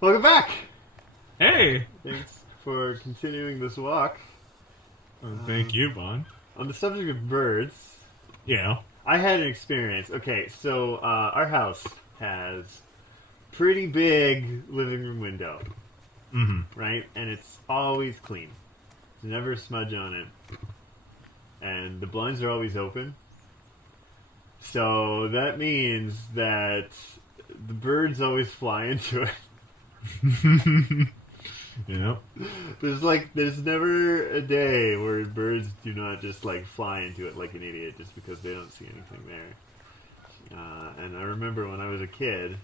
Welcome back! Hey! Thanks for continuing this walk. Thank Um, you, Vaughn. on the subject of birds, Yeah. I had an experience. Okay, so our house has pretty big living room window, Mm-hmm. right? And it's always clean. There's never a smudge on it. And the blinds are always open. So that means that the birds always fly into it. Yep. There's never a day where birds do not just like fly into it like an idiot just because they don't see anything there. And I remember when I was a kid,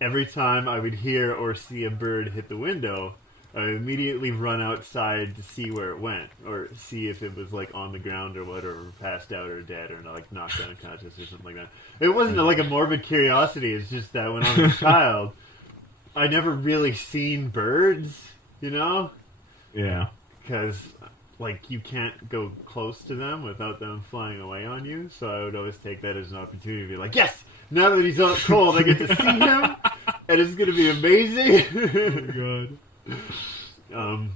every time I would hear or see a bird hit the window, I would immediately run outside to see where it went, or see if it was like on the ground or whatever, passed out or dead, or like knocked unconscious or something like that. It wasn't like a morbid curiosity. It's just that when I was a child, I never really seen birds, you know, Yeah. because like you can't go close to them without them flying away on you. So I would always take that as an opportunity to be like, yes, now that he's out cold, I get to see him, and it's gonna be Oh amazing. god. um,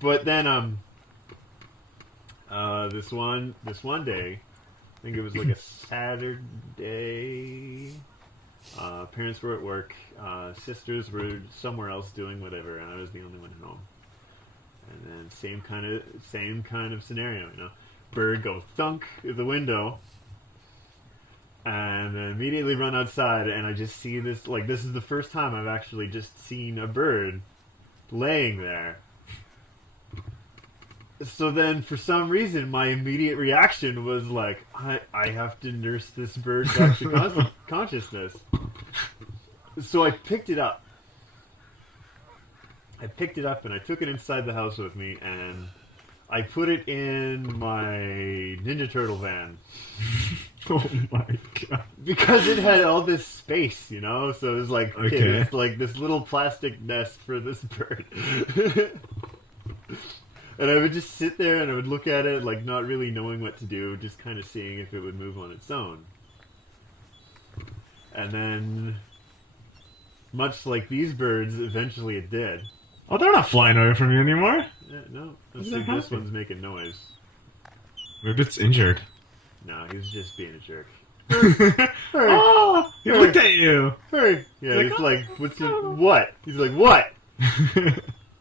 but then this one day, I think it was like a Saturday. Parents were at work. Sisters were somewhere else doing whatever, and I was the only one at home. And then same kind of scenario, you know. Bird goes thunk through the window, and then immediately run outside, and I just see this. Like this is the first time I've actually just seen a bird laying there. So then, for some reason, my immediate reaction was like, I have to nurse this bird back to consciousness. So I picked it up and I took it inside the house with me, and I put it in my Ninja Turtle van Oh my god. because it had all this space, you know. So it was like, okay, Okay. it's like this little plastic nest for this bird. And I would just sit there and I would look at it, like not really knowing what to do, just kind of seeing if it would move on its own. And then, much like these birds, eventually it did. Oh, they're not flying away from you anymore. No, let's What see, are they this happy? one's making noise. Maybe it's injured. No, he's just being a jerk. Hurry, hurry, Oh! He hurry, looked at you! hurry. Yeah, He's like, he's like, what's your, oh! what? He's like, what?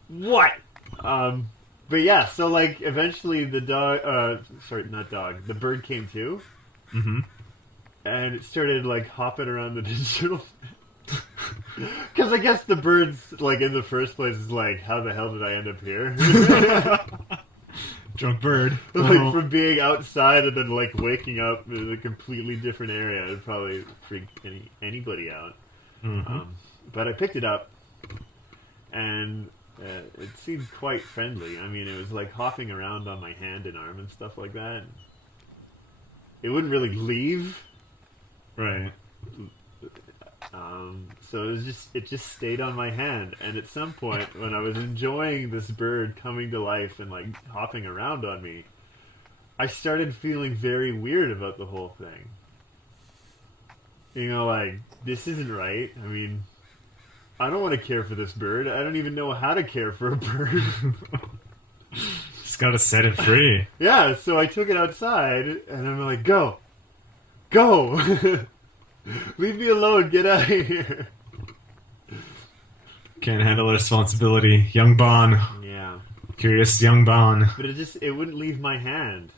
What? Um, but yeah, so like eventually the dog, sorry, not dog, the bird came to, Mm-hmm. and it started like hopping around the digital. Because I guess the birds, like in the first place, is like, how the hell did I end up here? Drunk bird. Like Oh. from being outside and then like waking up in a completely different area, it'd probably freak anybody out. Mm-hmm. Um, but I picked it up, and it seemed quite friendly. I mean, it was like hopping around on my hand and arm and stuff like that. It wouldn't really leave, Right. so it just stayed on my hand. And at some point, when I was enjoying this bird coming to life and like hopping around on me, I started feeling very weird about the whole thing. You know, like this isn't right. I mean, I don't want to care for this bird. I don't even know how to care for a bird. Just gotta set it free. Yeah, so I took it outside, and I'm like, go, go, leave me alone, get out of here. Can't handle the responsibility. Young Bon. Yeah, Curious young Bon. but it wouldn't leave my hand,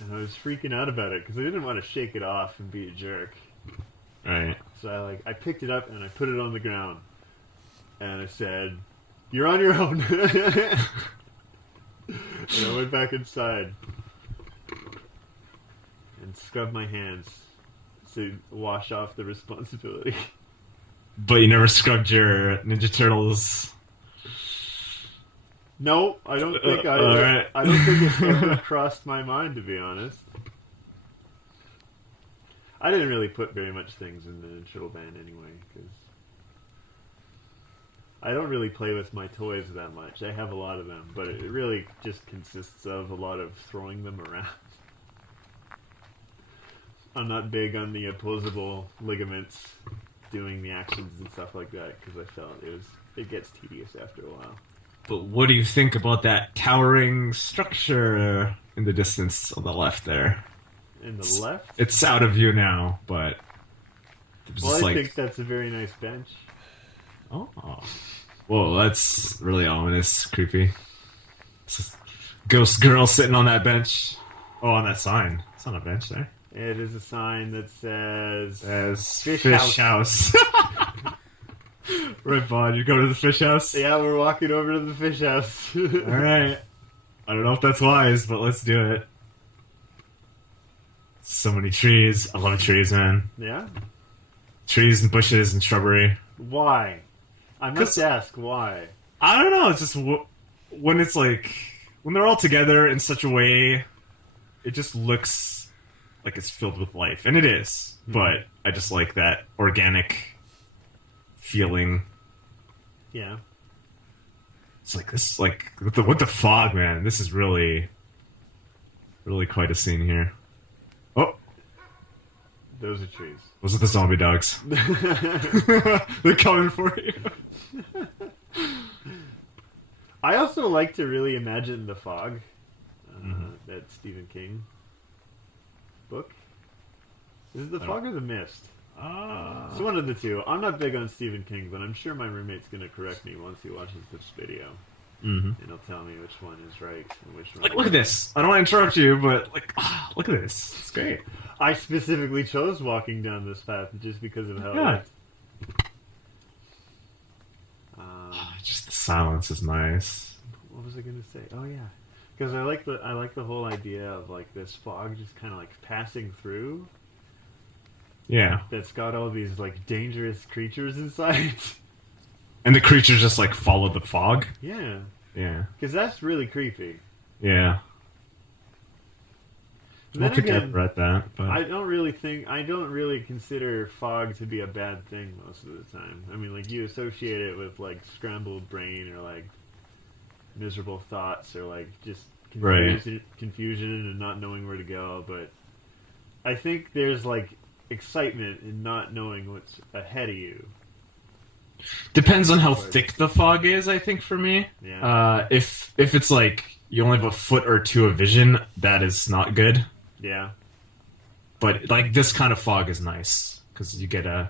and I was freaking out about it because I didn't want to shake it off and be a jerk. Right. So I picked it up and I put it on the ground, and I said, "You're on your own." And I went back inside and scrubbed my hands to wash off the responsibility. But you never scrubbed your Ninja Turtles. No, I don't think Alright. I don't think it's ever crossed my mind, to be honest. I didn't really put very much things in the shuttle band anyway, because I don't really play with my toys that much. I have a lot of them, but it really just consists of a lot of throwing them around. I'm not big on the opposable ligaments. doing the actions and stuff like that because I felt it gets tedious after a while. But what do you think about that towering structure in the distance on the left there? In the left, It's out of view now, but it was well, just I like, think that's a very nice bench. oh, whoa, that's really ominous, creepy. It's a ghost girl sitting on that bench. Oh, on that sign. It's on a bench there. It is a sign that says As Fish House. Right, Bond. You go to the fish house. Yeah, we're walking over to the fish house. All right. I don't know if that's wise, but let's do it. So many trees. I love trees, man. Yeah? Trees and bushes and shrubbery. Why? I must ask, why? I don't know. It's just when it's like when they're all together in such a way, it just looks like it's filled with life, and it is. But I just like that organic feeling. Yeah. It's like this, like with the fog, man. This is really quite a scene here. Oh, Those are trees. those are the zombie dogs. They're coming for you. I also like to really imagine the fog. That Stephen King book. Is it the fog or the mist? It's one of the two. I'm not big on Stephen King, but I'm sure my roommate's going to correct me once he watches this video. And he'll tell me which one is right and which one Like, look at this. I don't want to interrupt you, but like, look at this. It's great. I specifically chose walking down this path just because of how it looked. Just the silence is nice. What was I going to say? Oh yeah, because I like the whole idea of like this fog just kind of like passing through. Yeah. That's got all these like dangerous creatures inside. And the creatures just like follow the fog. Yeah. Yeah. Because that's really creepy. Yeah. And then I think again, I've read that, but I don't really consider fog to be a bad thing most of the time. I mean, like you associate it with like scrambled brain or like miserable thoughts or like just confusion and not knowing where to go. But I think there's like excitement in not knowing what's ahead of you. depends on how thick the fog is. I think for me, Yeah. if it's like you only have a foot or two of vision, that is not good. Yeah. But like this kind of fog is nice because you get it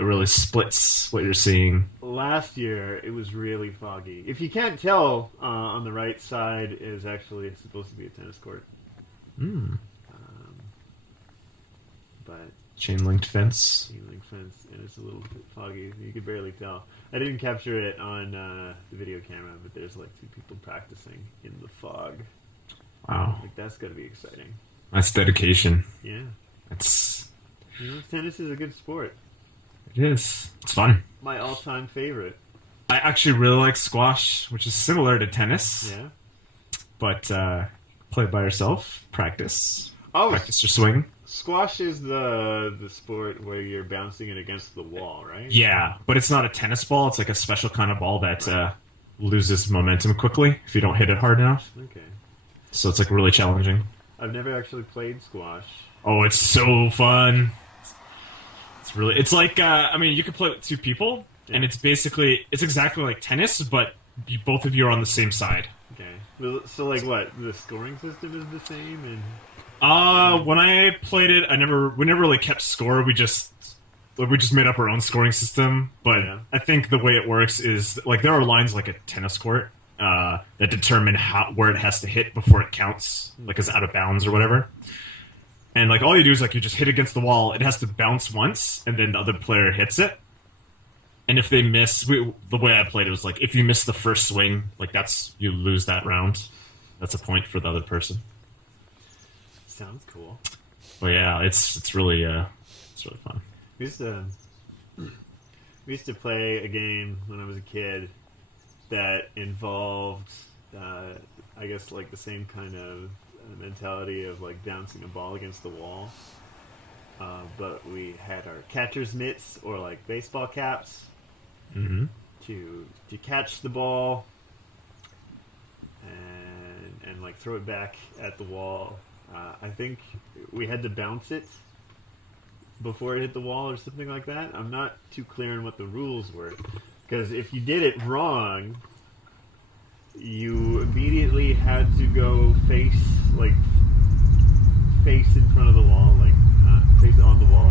really splits what you're seeing. Last year it was really foggy. If you can't tell, on the right side is actually supposed to be a tennis court. But Chain linked fence. chain link fence, and it's a little bit foggy. You could barely tell. I didn't capture it on the video camera, but there's like two people practicing in the fog. Wow, Like that's got to be exciting. that's dedication. Yeah. It's Tennis is a good sport. it is. It's fun. My all-time favorite. I actually really like squash, which is similar to tennis, Yeah. but play it by yourself. Practice Oh, your swing. squash is the sport where you're bouncing it against the wall, right? Yeah, but it's not a tennis ball. It's like a special kind of ball that loses momentum quickly if you don't hit it hard enough. Okay. So it's like really challenging. I've never actually played squash. Oh, it's so fun. It's like I mean, you can play with two people, and it's exactly like tennis, but both of you are on the same side. Okay. Well, so like what? The scoring system is the same, and When I played it, we never really kept score. We just made up our own scoring system. But I think the way it works is like there are lines like a tennis court that determine where it has to hit before it counts, like it's out of bounds or whatever. And like all you do is like you just hit against the wall. It has to bounce once, and then the other player hits it. And if they miss, the way I played it was like if you miss the first swing, like you lose that round. That's a point for the other person. sounds cool. But yeah, it's really fun. We used to play a game when I was a kid that involved, I guess, like the same kind of mentality of like bouncing a ball against the wall. But we had our catcher's mitts or like baseball caps to catch the ball and like throw it back at the wall. I think we had to bounce it before it hit the wall or something like that. I'm not too clear on what the rules were. Because if you did it wrong, you immediately had to go face in front of the wall, face on the wall,